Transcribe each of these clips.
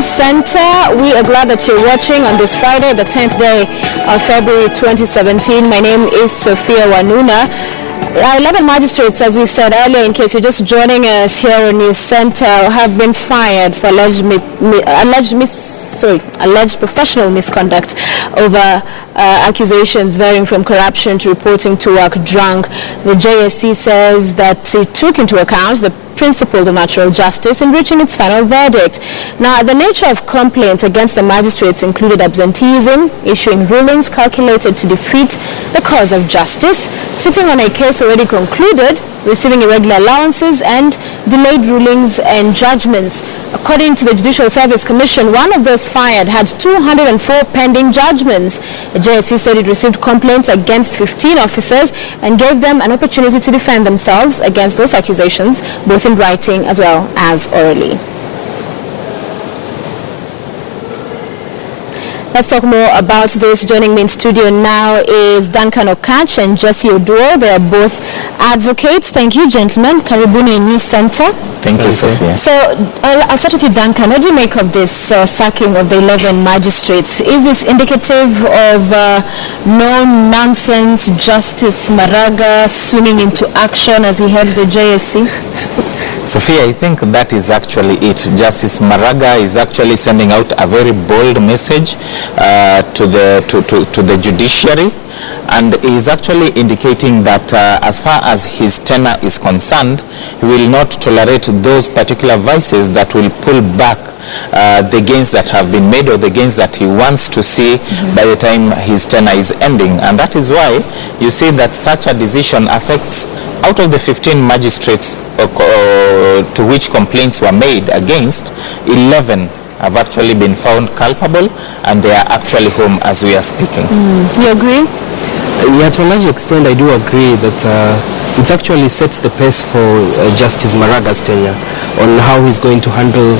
News Center. We are glad that you're watching on this Friday, the 10th day of February 2017. My name is Sophia Wanuna. 11 magistrates, as we said earlier, in case you're just joining us here on News Center, have been fired for alleged professional misconduct over accusations varying from corruption to reporting to work drunk. The JSC says that it took into account the principles of natural justice in reaching its final verdict. Now, the nature of complaints against the magistrates included absenteeism, issuing rulings calculated to defeat the cause of justice, sitting on a case already concluded, receiving irregular allowances, and delayed rulings and judgments. According to the Judicial Service Commission, one of those fired had 204 pending judgments. The JSC said it received complaints against 15 officers and gave them an opportunity to defend themselves against those accusations, both in writing as well as orally. Let's talk more about this. Joining me in studio now is Duncan Okatch and Oduor. They are both advocates. Thank you, gentlemen. Karibuni News Center. Thank you, Sophia. So I'll start with you, Duncan. What do you make of this sacking of the 11 magistrates? Is this indicative of no-nonsense Justice Maraga swinging into action as he heads the JSC? Sophia, I think that is actually it. Justice Maraga is actually sending out a very bold message to the judiciary, and is actually indicating that as far as his tenure is concerned, he will not tolerate those particular vices that will pull back the gains that have been made or the gains that he wants to see by the time his tenure is ending. And that is why you see that such a decision affects, out of the 15 magistrates to which complaints were made against, 11 have actually been found culpable, and they are actually home as we are speaking. You agree? Yeah, to a large extent I do agree that it actually sets the pace for Justice Maraga's tenure on how he's going to handle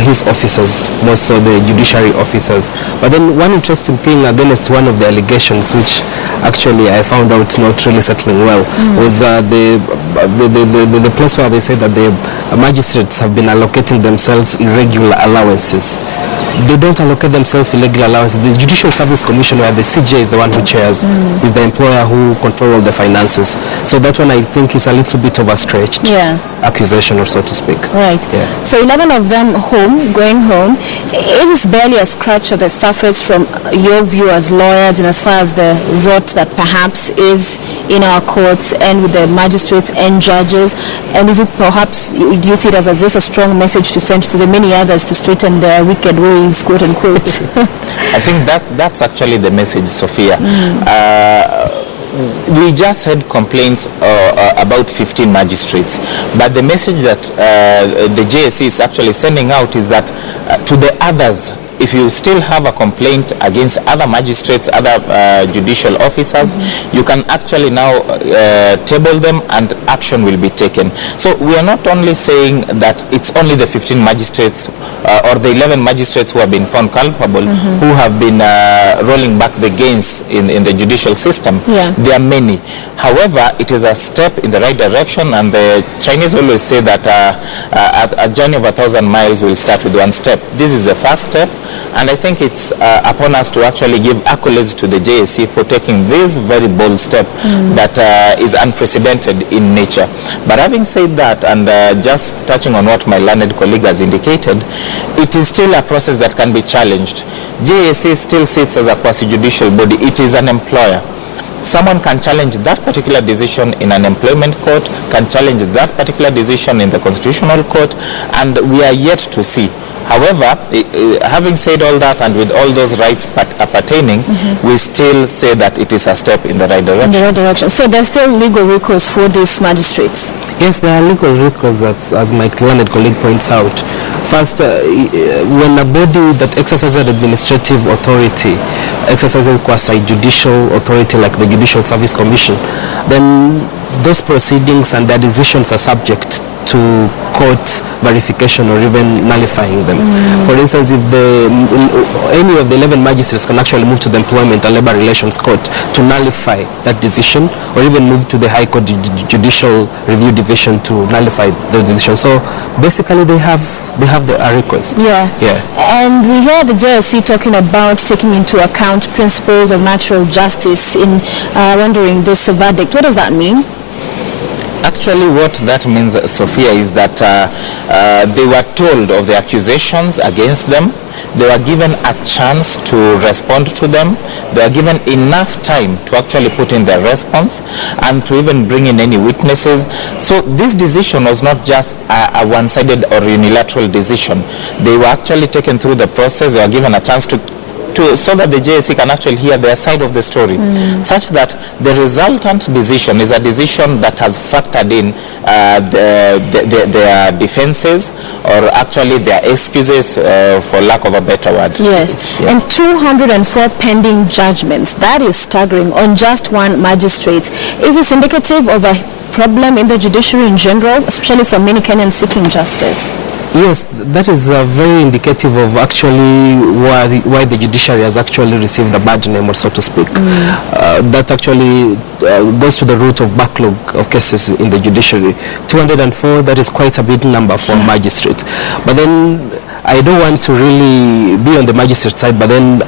his officers, more so the judiciary officers. But then one interesting thing against one of the allegations, which actually I found out not really settling well, was the place where they said that the magistrates have been allocating themselves irregular allowances. They don't allocate themselves irregular allowances. The Judicial Service Commission, where the CJ is the one who chairs, is the employer who controls all the finances. So that one I think is a little bit of a stretched accusation, or so to speak. Right. Yeah. So 11 of them going home. Is this barely a scratch of the surface from your view as lawyers, and as far as the rot that perhaps is in our courts and with the magistrates and judges? And is it perhaps, do you see it as just a strong message to send to the many others to straighten their wicked ways, quote unquote? I think that's actually the message, Sophia. We just had complaints about 15 magistrates, but the message that the JSC is actually sending out is that to the others, if you still have a complaint against other magistrates, other judicial officers, you can actually now table them and action will be taken. So we are not only saying that it's only the 15 magistrates or the 11 magistrates who have been found culpable who have been rolling back the gains in the judicial system. There are many. However, it is a step in the right direction, and the Chinese always say that a journey of 1,000 miles will start with one step. This is the first step. And I think it's upon us to actually give accolades to the JSC for taking this very bold step that is unprecedented in nature. But having said that, and just touching on what my learned colleague has indicated, it is still a process that can be challenged. JSC still sits as a quasi-judicial body. It is an employer. Someone can challenge that particular decision in an employment court, can challenge that particular decision in the constitutional court, and we are yet to see. However, having said all that, and with all those rights appertaining, we still say that it is a step in the right direction. In the right direction. So there's still legal recourse for these magistrates? Yes, there are legal recourse, as my learned colleague points out. First, when a body that exercises administrative authority exercises quasi-judicial authority like the Judicial Service Commission, then those proceedings and their decisions are subject to court verification or even nullifying them. For instance, if any of the 11 magistrates can actually move to the Employment and Labor Relations Court to nullify that decision, or even move to the High Court Judicial Review Division to nullify those decisions. So basically they have the request. Yeah. And we hear the JSC talking about taking into account principles of natural justice in rendering this verdict. What does that mean? Actually, what that means, Sophia, is that they were told of the accusations against them. They were given a chance to respond to them. They were given enough time to actually put in their response and to even bring in any witnesses. So this decision was not just a one-sided or unilateral decision. They were actually taken through the process. They were given a chance so that the JSC can actually hear their side of the story, such that the resultant decision is a decision that has factored in their defenses, or actually their excuses, for lack of a better word. Yes. And 204 pending judgments. That is staggering on just one magistrate. Is this indicative of a problem in the judiciary in general, especially for many Kenyans seeking justice? Yes, that is very indicative of actually why the judiciary has actually received a bad name, or so to speak. That actually goes to the root of backlog of cases in the judiciary. 204, that is quite a big number for a magistrate. But then I don't want to really be on the magistrate side, but then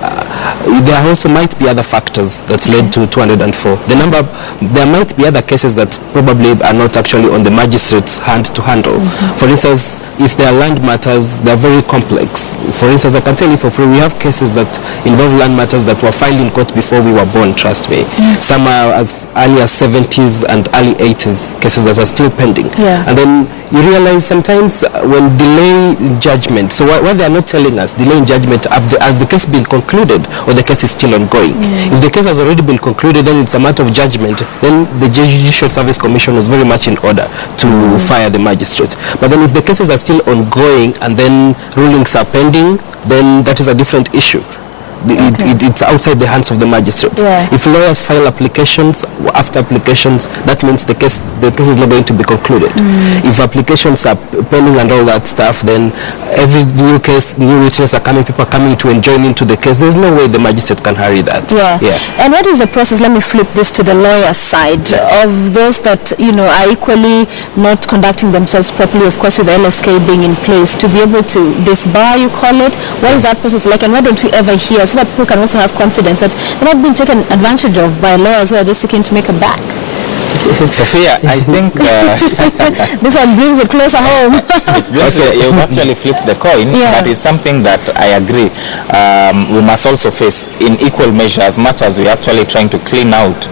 there also might be other factors that led to 204. There might be other cases that probably are not actually on the magistrate's hand to handle. For instance, if there are land matters, they're very complex. For instance, I can tell you for free, we have cases that involve land matters that were filed in court before we were born, trust me. Some are as early as 70s and early 80s, cases that are still pending. And then you realize sometimes when delay in judgment, so what they are not telling us, delay in judgment as the case been concluded or the case is still ongoing. If the case has already been concluded, then it's a matter of judgment. Then the Judicial Service Commission was very much in order to fire the magistrate. But then if the cases are still ongoing and then rulings are pending, then that is a different issue. It's outside the hands of the magistrate. If lawyers file applications, after applications, that means the case is not going to be concluded. If applications are pending and all that stuff, then every new case, new witnesses are coming, people are coming to join into the case. There's no way the magistrate can hurry that. And what is the process? Let me flip this to the lawyer side of those that are equally not conducting themselves properly, of course with the LSK being in place, to be able to disbar, you call it. What is that process like, and why don't we ever hear, so that people can also have confidence that they're not being taken advantage of by lawyers who are just seeking to make a buck? Sophia, I think this one brings it closer home. You've actually flipped the coin, but it's something that I agree we must also face in equal measure. As much as we're actually trying to clean out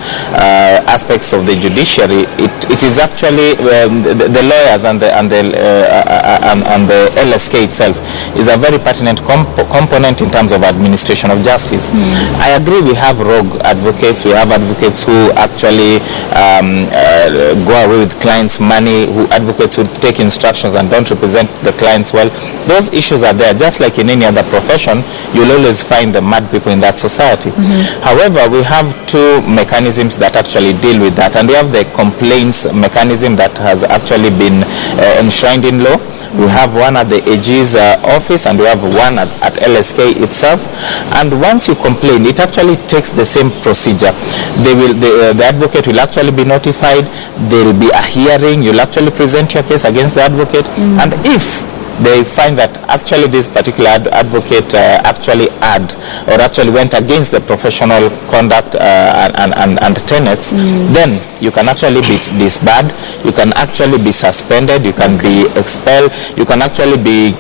aspects of the judiciary, it is actually the lawyers and the LSK itself is a very pertinent component in terms of administration of justice. I agree we have rogue advocates, we have advocates who actually go away with clients' money, who advocates who take instructions and don't represent the clients well. Those issues are there. Just like in any other profession, you'll always find the mad people in that society. However, we have two mechanisms that actually deal with that, and we have the complaints mechanism that has actually been enshrined in law. We have one at the AG's office, and we have one at LSK itself. And once you complain, it actually takes the same procedure. The advocate will actually be notified. There will be a hearing. You'll actually present your case against the advocate. And if they find that actually this particular advocate actually went against the professional conduct and tenets, then you can actually be disbarred, you can actually be suspended, you can be expelled, you can actually be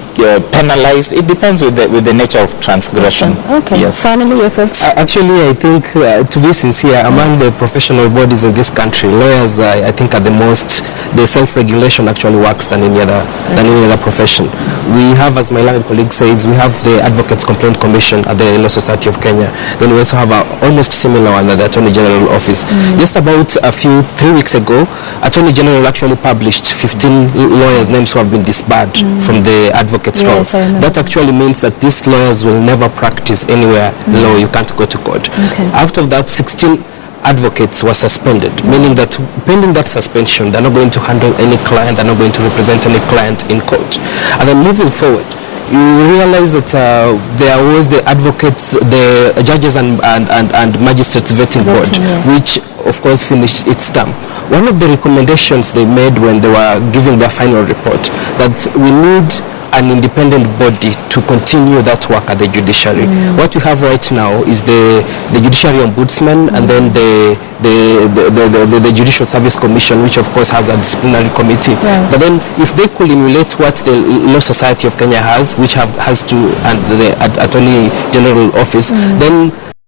penalized. It depends with the nature of transgression. Yes. Finally, your thoughts? Actually, I think, to be sincere, among the professional bodies in this country, lawyers, I think, are the most, the self-regulation actually works than any other profession. We have, as my learned colleague says, we have the Advocates Complaint Commission at the Law Society of Kenya. Then we also have a almost similar one at the Attorney General Office. Just about 3 weeks ago, Attorney General actually published 15 lawyers' names who have been disbarred from the advocates' role. That actually means that these lawyers will never practice anywhere law. You can't go to court. After that, 16 advocates were suspended, meaning that pending that suspension, they're not going to handle any client, they're not going to represent any client in court. And then moving forward, you realize that there was the advocates, the judges and magistrates vetting board, yes. which of course finished its term. One of the recommendations they made when they were giving their final report, that we need an independent body to continue that work at the judiciary. What we have right now is the Judiciary Ombudsman and then the Judicial Service Commission, which of course has a disciplinary committee. Yeah. But then if they could emulate what the Law Society of Kenya has, which has to, and the Attorney General Office, then